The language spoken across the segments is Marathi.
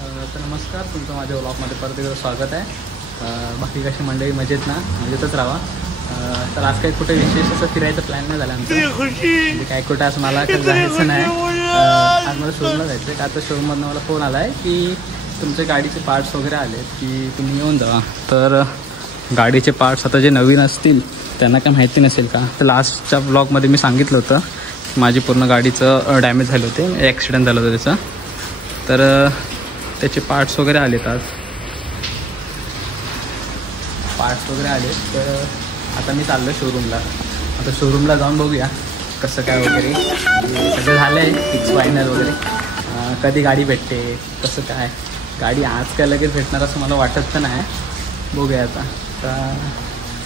तर नमस्कार, तुमचं माझ्या व्लॉगमध्ये परत एकदा स्वागत आहे. बाकी कशी मंडळी मजेत ना, मजेतच राहा. तर आज काही कुठे विशेष असं फिरायचं प्लॅन नाही झाला आमचं. म्हणजे काय कुठं असं मला काही जायचं नाही. आज मला शोरूमला जायचं आहे. का तर शोरूममधनं मला फोन आला आहे की तुमचे गाडीचे पार्ट्स वगैरे आले की तुम्ही येऊन जा. तर गाडीचे पार्ट्स आता जे नवीन असतील त्यांना काय माहिती नसेल का, तर लास्टच्या ब्लॉगमध्ये मी सांगितलं होतं माझी पूर्ण गाडीचं डॅमेज झालं होते, ॲक्सिडेंट झालं होतं त्याचं. तर त्याचे पार्ट्स वगैरे आलेत. आज पार्ट्स वगैरे आले. तर आता मी चाललो शोरूमला. आता शोरूमला जाऊन बघूया कसं काय वगैरे. सगळं झालं आहे फिक्स फायनल वगैरे. कधी गाडी भेटते कसं काय. गाडी आज काय लगेच भेटणार असं मला वाटत तर नाही. बघूया आता.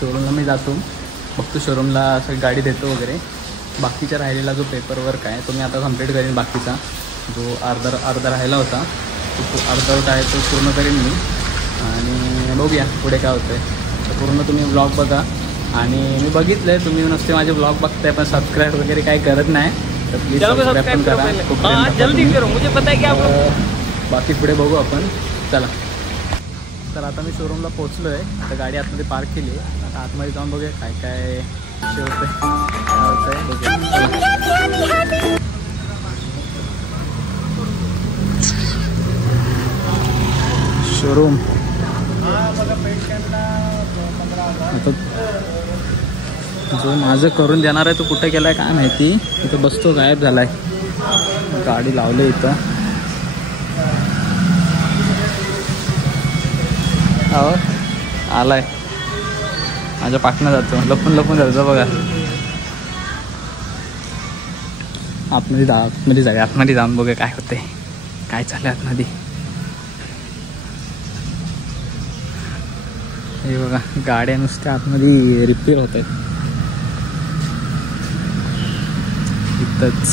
शोरूमला मी जातो, बघतो शोरूमला असं गाडी देतो वगैरे. बाकीचा राहिलेला जो पेपर वर्क आहे तो मी आता कंप्लीट करेन. बाकीचा जो अर्धा राहिला होता तो अर्धवट आहे तो पूर्ण करेन मी. आणि बघूया पुढे काय होतं आहे. तर पूर्ण तुम्ही ब्लॉग बघा. आणि मी बघितलं आहे तुम्ही नुसते माझे ब्लॉग बघताय पण सबस्क्राईब वगैरे काही करत नाही. तर प्लीज सबस्क्राईब पण करा. खूप जल्दी करो, मुझे पता है की बाकी पुढे बघू आपण. चला. तर आता मी शोरूमला पोचलो आहे. आता गाडी आतमध्ये पार्क केली आहे. आता आतमध्ये जाऊन बघूया काय काय विषय होतं आहे बघूया. शोरूम आता जो माझं करून देणार आहे तो कुठे गेला आहे काय माहिती. इथं बसतो गायब झाला आहे. गाडी लावली इथं. हो आलाय माझ्या पाठनं जातो. लपून जायचं बघा. आतमध्ये जाऊया. आतमध्ये जाऊन बघूया काय होते काय चाललं आतमध्ये. हे बघा गाड्या नुसत्या आतमध्ये रिपेअर होत आहेत इथंच.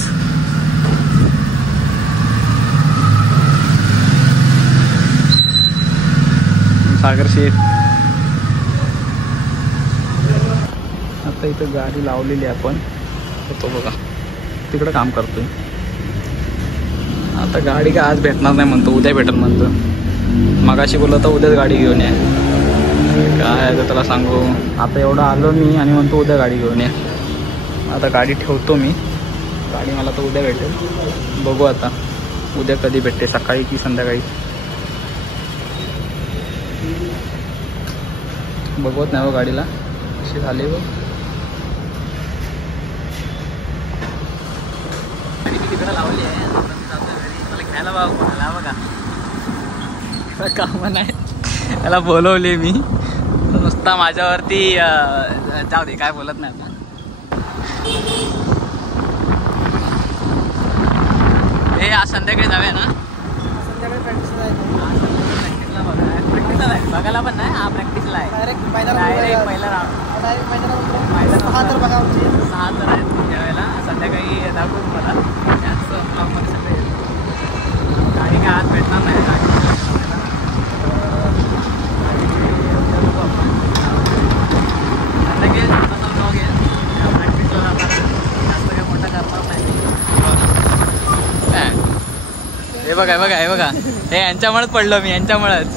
सागर शेठ आता इथं गाडी लावलेली आपण तो बघा तिकडं काम करतोय. आता गाडी काय आज भेटणार नाही म्हणतो, उद्या भेटेल म्हणतो. मगाशी बोललं तर उद्याच गाडी घेऊन या. काय आहे तर त्याला सांगू. आता एवढं आलो मी आणि म्हणतो उद्या गाडी घेऊन या. आता गाडी ठेवतो मी. गाडी मला तर उद्या भेटेल. बघू आता उद्या कधी भेटते, सकाळी की संध्याकाळी बघवत नाही हो गाडीला कशी झाली हो. गाडी मी तिकडं लावली आहे. मला घ्यायला बघा कोणाला बघा कामं नाही. त्याला बोलवले मी नुसता माझ्यावरती जाऊ दे काय बोलत नाही. हे आज संध्याकाळी जाऊया ना. संध्याकाळी प्रॅक्टिसला बघायला पण नाही. हा प्रॅक्टिसला आहे. डायरेक्ट पहिला राऊंड. डायरेक्ट 6 तर बघा. 6 तर आहेत त्यावेळेला. संध्याकाळी दाखवू मला त्याच ब्लॉगमध्ये सगळे. गाडी काय आज भेटणार नाही. हे बघा हे यांच्यामुळेच पडलो मी. यांच्यामुळेच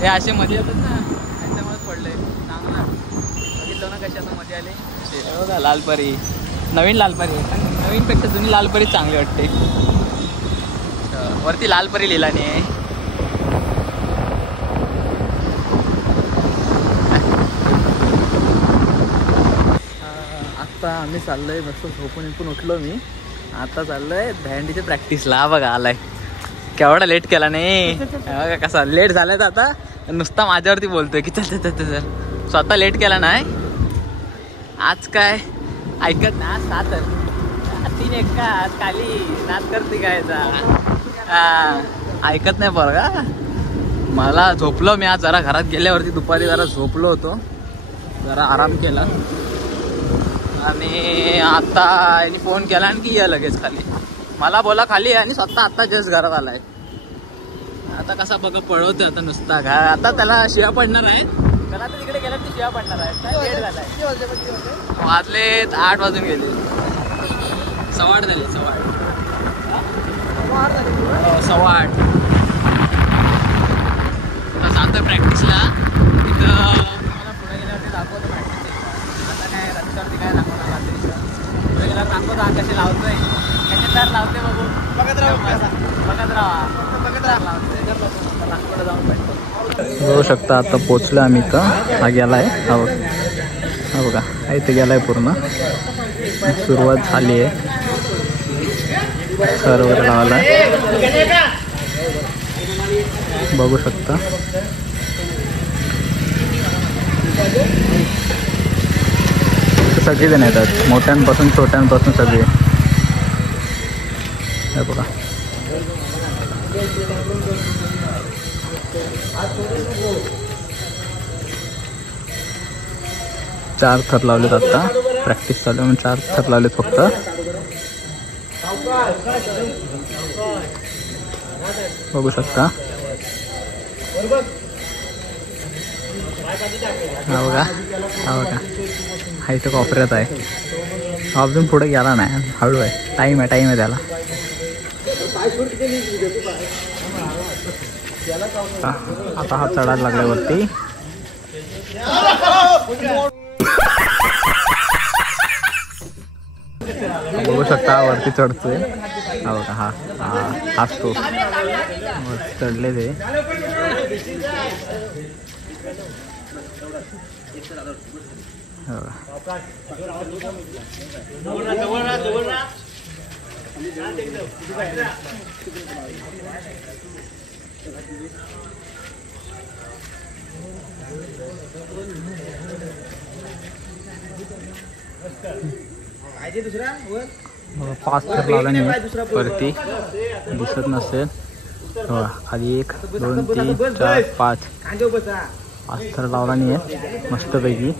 हे असे मध्ये येतात ना, यांच्यामुळेच पडले. चांगला बघितलं ना कशी आता मध्ये आले. बघा लालपरी, नवीन लालपरी. नवीनपेक्षा जुनी लालपरी चांगली वाटते. वरती लालपरी लिहिला नाही. आता आम्ही चाललोय मस्त झोपून उठलो मी. आता चाललोय भेंडीची प्रॅक्टिसला. बघा आलाय केवढा लेट केला नाही. बघा कसा लेट झालाय. तर आता नुसता माझ्यावरती बोलतोय की चल चल चल. स्वतः लेट केला नाही आज. काय ऐकत ना. 7 3 एका खाली नाच करते कायचा. ऐकत नाही बरं का. मला झोपलो मी आज जरा. घरात गेल्यावरती दुपारी जरा झोपलो होतो, जरा आराम केला. आणि आता यांनी फोन केला आणि की या लगेच खाली. मला बोला खाली आणि स्वतः आता जस्ट घरात आलाय. आता कसा बघ पळवतोय आता नुसता. आता त्याला शिव्या पडणार आहे. त्याला आता तिकडे गेला की शिव्या पडणार आहे. लेट झालाय. वाजले 8 वाजून गेले. 8:15 झाले. 8:15 8:15. आता जातोय प्रॅक्टिसला. तिथं मला पुढे गेल्यावरती दाखवतो प्रॅक्टिस. आता काय रस्त्यावरती काय दाखवणार रात्रीचं. पुढे गेल्यावर दाखवतो हा कसे लावतोय, कसे तर लावते बघू. बघत राहा लावतोय. नागपूरला जाऊन भेटतो. बघू शकता आता पोचलो आम्ही इथं. हा गेलाय, हा बघा हा इथे गेलाय पूर्ण. सुरुवात झाली आहे सर वगैरे लावायला. बघू शकता सगळेजण येतात, मोठ्यांपासून छोट्यांपासून सगळे. हे बघा चार थर लावलेत. आता प्रॅक्टिस चालू म्हणून 4 थर लावलेत फक्त. बघू शकता हा बघा हा इथं कॉपऱ्यात आहे. अजून पुढे गेला नाही, हळू आहे. टाईम आहे त्याला. आता हा चढायला लागला वरती. बघू शकता वरती चढतोय. हा बघा हाच तो चढले ते. पाच थर लावला नाही वरती, दिसत नसेल. खाली 1 2 3 4 5 थर लावला नाही आहे मस्तपैकी.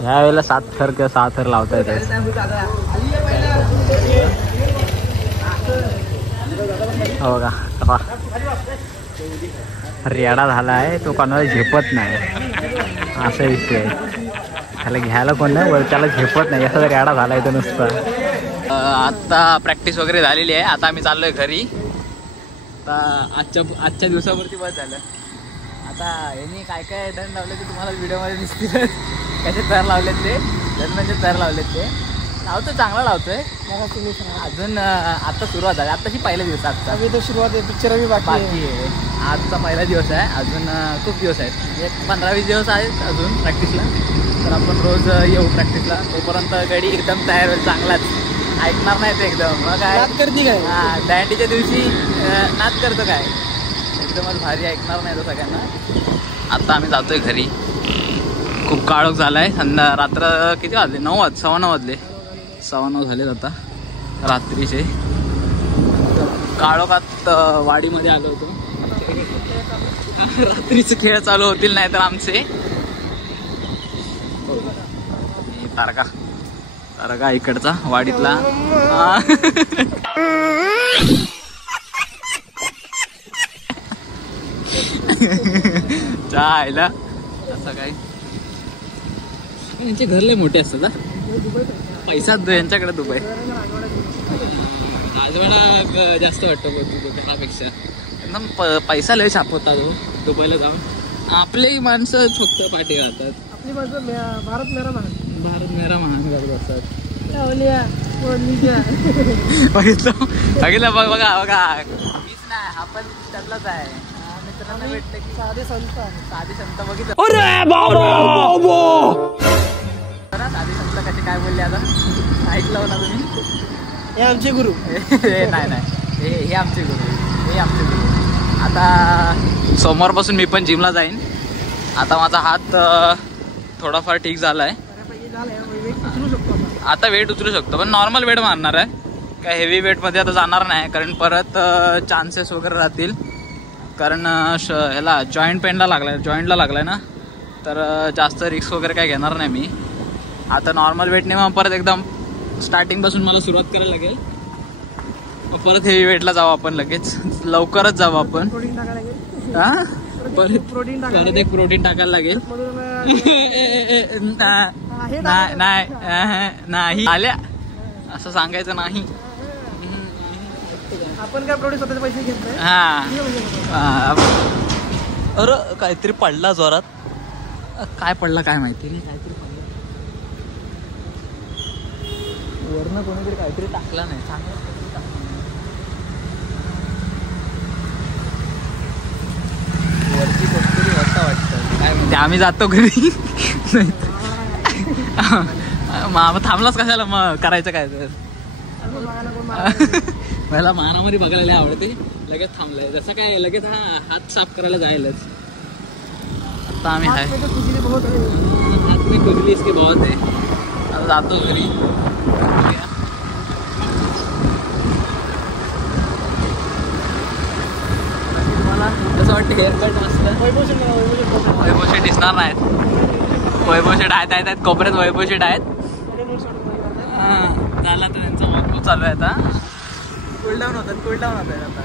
ह्या वेळेला 7 थर किंवा 6 थर लावता येते. बघा रेडा झाला आहे तो, कोणाला झेपत नाही असा विषय आहे. त्याला घ्यायला कोण नाही, वर त्याला झेपत नाही. असा रेडा झाला आहे तो नुसता. आत्ता प्रॅक्टिस वगैरे झालेली आहे. आता आम्ही चाललोय घरी. आता आजच्या दिवसावरती बस झालं. आता यांनी काय दंड लावले ते तुम्हाला व्हिडिओमध्ये दिसतील. कसे तयार लावलेत ते, दंड म्हणजे तयार लावलेत ते. लावतोय, चांगला लावतोय. अजून आता सुरुवात झाली. आत्ताची पहिला दिवस. आजचा तो सुरुवात आहे, पिक्चर बाकी आहे. आजचा पहिला दिवस आहे. अजून खूप दिवस आहेत, म्हणजे 15-20 दिवस आहेत अजून प्रॅक्टिसला. तर आपण रोज येऊ प्रॅक्टिसला. तोपर्यंत गाडी एकदम तयार होईल. चांगलाच ऐकणार नाही ते एकदम. मग काय करते काय, हां बँडीच्या दिवशी नाच करतो काय, एकदमच भारी ऐकणार नाही तो सगळ्यांना. आता आम्ही जातोय घरी. खूप काळोख झाला आहे. रात्र किती वाजले? 9 सव्वा 9 वाजले. 9:15 झालेत आता रात्रीचे. काळोखात वाडीमध्ये आलो होतो. रात्रीचे खेळ चालू होतील नाही तर आमचे. तारका इकडचा वाडीतला. चायला असं काय, यांचे घर लय मोठे असतात. पैसा यांच्याकडे दुबई. आजवाडा जास्त वाटतो घरापेक्षा. एकदम पैसा लय छापवतात दुबईला जाऊन. आपली माणसं फक्त पाठी राहतात. आपली माणसं भारत मेरा महान करत असतात. बघितलं बघा मीच नाही, हा पण त्यातलाच आहे. मित्रांना भेटले की साधे संत बघितलं. साधे संत कसे काय बोलले आता ऐकलं ना तुम्ही? हे आमचे गुरु. नाही हे आमचे गुरु. आता सोमवारपासून मी पण जिमला जाईन. आता माझा हात थोडाफार ठीक झाला आहे. आता वेट उचलू शकतो, पण नॉर्मल वेट मारणार आहे. काय हेवी वेटमध्ये आता जाणार नाही, कारण परत चान्सेस वगैरे राहतील. कारण ह्याला जॉईंटला लागलाय ना, तर जास्त रिस्क वगैरे काय घेणार नाही मी. आता नॉर्मल वेटने मग परत एकदम स्टार्टिंगपासून मला सुरुवात करायला लागेल. मग परत हेवी वेटला जाऊ आपण, लगेच लवकरच जाऊ आपण. हां परत एक प्रोटीन टाकायला लागेल. नाही आल्या असं सांगायचं नाही. आपण काय प्रोड्यूस स्वतःचे पैसे घेत नाही. हा अरे काहीतरी पडला जोरात. काय पडला काय माहिती रे. काहीतरी पडलं वरनं कोणीतरी काहीतरी टाकला नाही. चांगलं काहीतरी टाकलं नाही. वरती कोणतरी होता वाटतं. काय म्हणते आम्ही जातो घरी. मग थांबलाच कशाला मग करायचं काय तर. मला मानामध्ये बघायला लय आवडते. लगेच थांबलाय जसं काय लगेच हात साफ करायला जायलाच. आता आम्ही आहे हात मी खुजली इसकी बहुत आहे. आता जातो घरी. मला कसं वाटतं हेअरकट मस्त. वैभव शेट दिसणार नाहीत. वैभव शेट आहेत कोपऱ्यात. वैभव शेट आहेत. झाला तर त्यांचा वर्कआउट चालू आहे आता. कूलडाऊन होतात आता.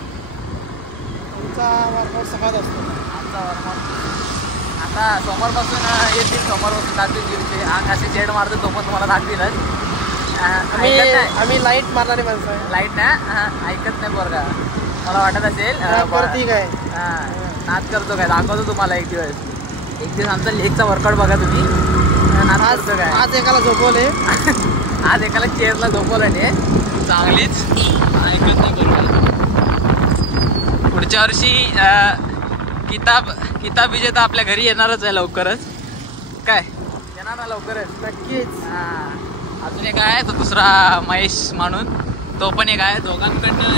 तुमचा वर्कआउट सकाळच असतो. आमचा वर्कआउट आता समोरपासून येतील. समोरपासून दाखतील जिमचे. अंग असे जेड मारतो तो पण तुम्हाला दाखतीलच. आम्ही लाईट मारणारी माणसं आहे. लाईट ना ऐकत नाही बरं का. मला वाटत असेल ठीक आहे. नाच करतो काय दाखवतो तुम्हाला एक दिवस आमचा लेगचा वर्कआउट बघा तुम्ही. नाच करतो काय. आज एकाला झोपवले. आज एकाला चेअरला झोपवलं नाही. चांगलीच ऐकत नाही बरोबर. पुढच्या वर्षी किताब विजेता आपल्या घरी येणारच आहे लवकरच. काय येणार ना लवकरच. नक्कीच. अजून एक आहे तो दुसरा महेश म्हणून. तो पण एक आहे. दोघांकडनं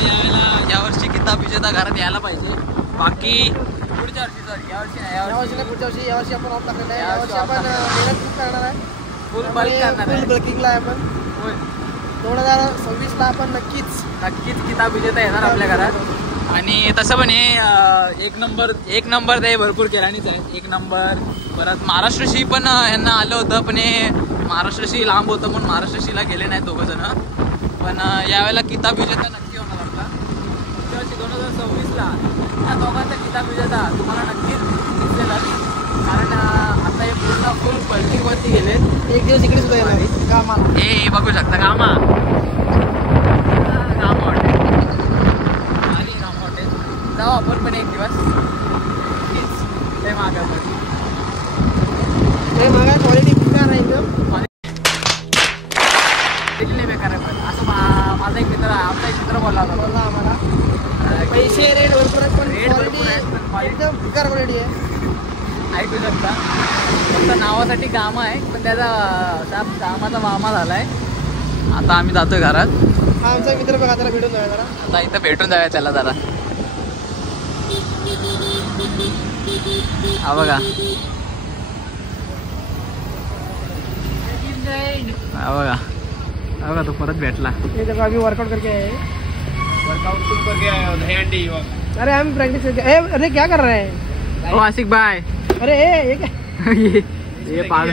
यावर्षी किताब विजेता घरात यायला पाहिजे. बाकी पुढच्या वर्षी सॉरी यावर्षी नाही पुढच्या वर्षी. यावर्षी आपण ऑफ टाकलेलं आहे. यावर्षी आपण मेहनत खूप करणार आहे. फुल बल्किंगला आहे आपण. 2026ला आपण नक्कीच किताब विजेता येणार आपल्या घरात. आणि तसं पण हे एक नंबर ते भरपूर केरानीच आहे. 1 नंबर. परत महाराष्ट्रशी पण यांना आलं होतं पण हे महाराष्ट्रशी लांब होतं म्हणून महाराष्ट्रशीला गेले नाहीत दोघंजण. पण यावेळेला किताब विजेता नक्की होणार आपला. पुढच्या वर्षी 2026ला या दोघांचा किताब विजेता तुम्हाला नक्कीच दिसेलच. कारण आता हे पूर्ण फुल बल्किंगवरती गेले. एक दिवस इकडे सुद्धा येणार गामा. हे बघू शकता गामा हॉटेल. आली गामा हॉटेल. जाऊ आपण पण एक दिवस. ते मागा क्वालिटी बेकार आहे एकदम. बेकार आहे पण असं माझा एक मित्र आमचा एक मित्र बोलला होता आम्हाला. पैसे रेट भरपूर आहेत पण एकदम बेकार क्वालिटी आहे. ऐकू शकता. फक्त नावासाठी गामा आहे पण त्याचा कामाचा मामा झालाय. आता आम्ही जातोय घरात. हा आमचा मित्र बघा त्याला भेटून जाऊया जरा. आता इथं भेटून जाऊया त्याला जरा. हा बघा तो परत भेटला. अभी वर्कआउट करके आए. वर्कआउट तुम करके आए हो दहीहंडी. अरे हम प्रैक्टिस करके. अरे क्या कर रहे हैं. ओ आशिक भाई. अरे ये क्या. ये पागल.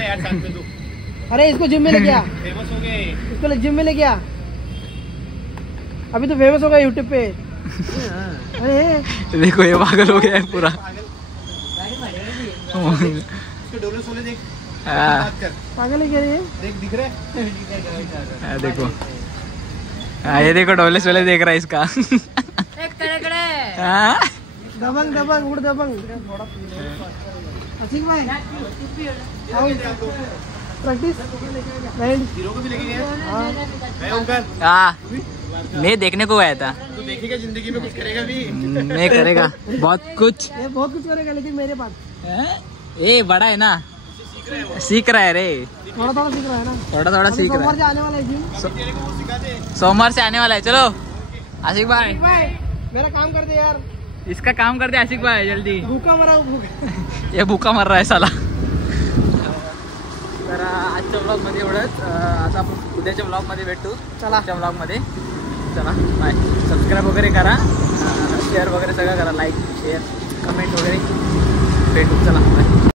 अरे इसको जिम में लेके आ. फेमस हो गए. इसको जिम में लेके आ. अभी तो फेमस हो गया यूट्यूब पे. अरे देखो ये पागल हो गया है पूरा. पागल है क्या ये. दिख रहा है. देखो ये देखो डोले सोले देख रहा है इसका. दबंग उड़ दबंग. असिक भाई प्रैक्टिस हाँ मैं देखने को आया था. तू देखेगा जिंदगी में कुछ करेगा भी. मैं करेगा बहुत कुछ. ये बहुत कुछ करेगा लेकिन मेरे पास. ये बड़ा है ना. सीख रहा है रे. थोड़ा सीख रहा है ना. थोड़ा सीख रहा है. सोमवार से आने वाला है जिम. सोमवार से आने वाला है. चलो आशिक भाई मेरा काम कर दे यार. इसका काम कर दे आशिक भाई जल्दी. भूखा मरा भूखा. ये भूका मर रहा है साला. तर आजच्या ब्लॉग मध्ये एवढंच. आता आपण उद्याच्या ब्लॉग मध्ये भेटू. चला ब्लॉग मध्ये. चला बाय. सबस्क्राईब वगैरे करा. शेअर वगैरे सगळं करा. लाईक शेअर कमेंट वगैरे भेटू. चला बाय.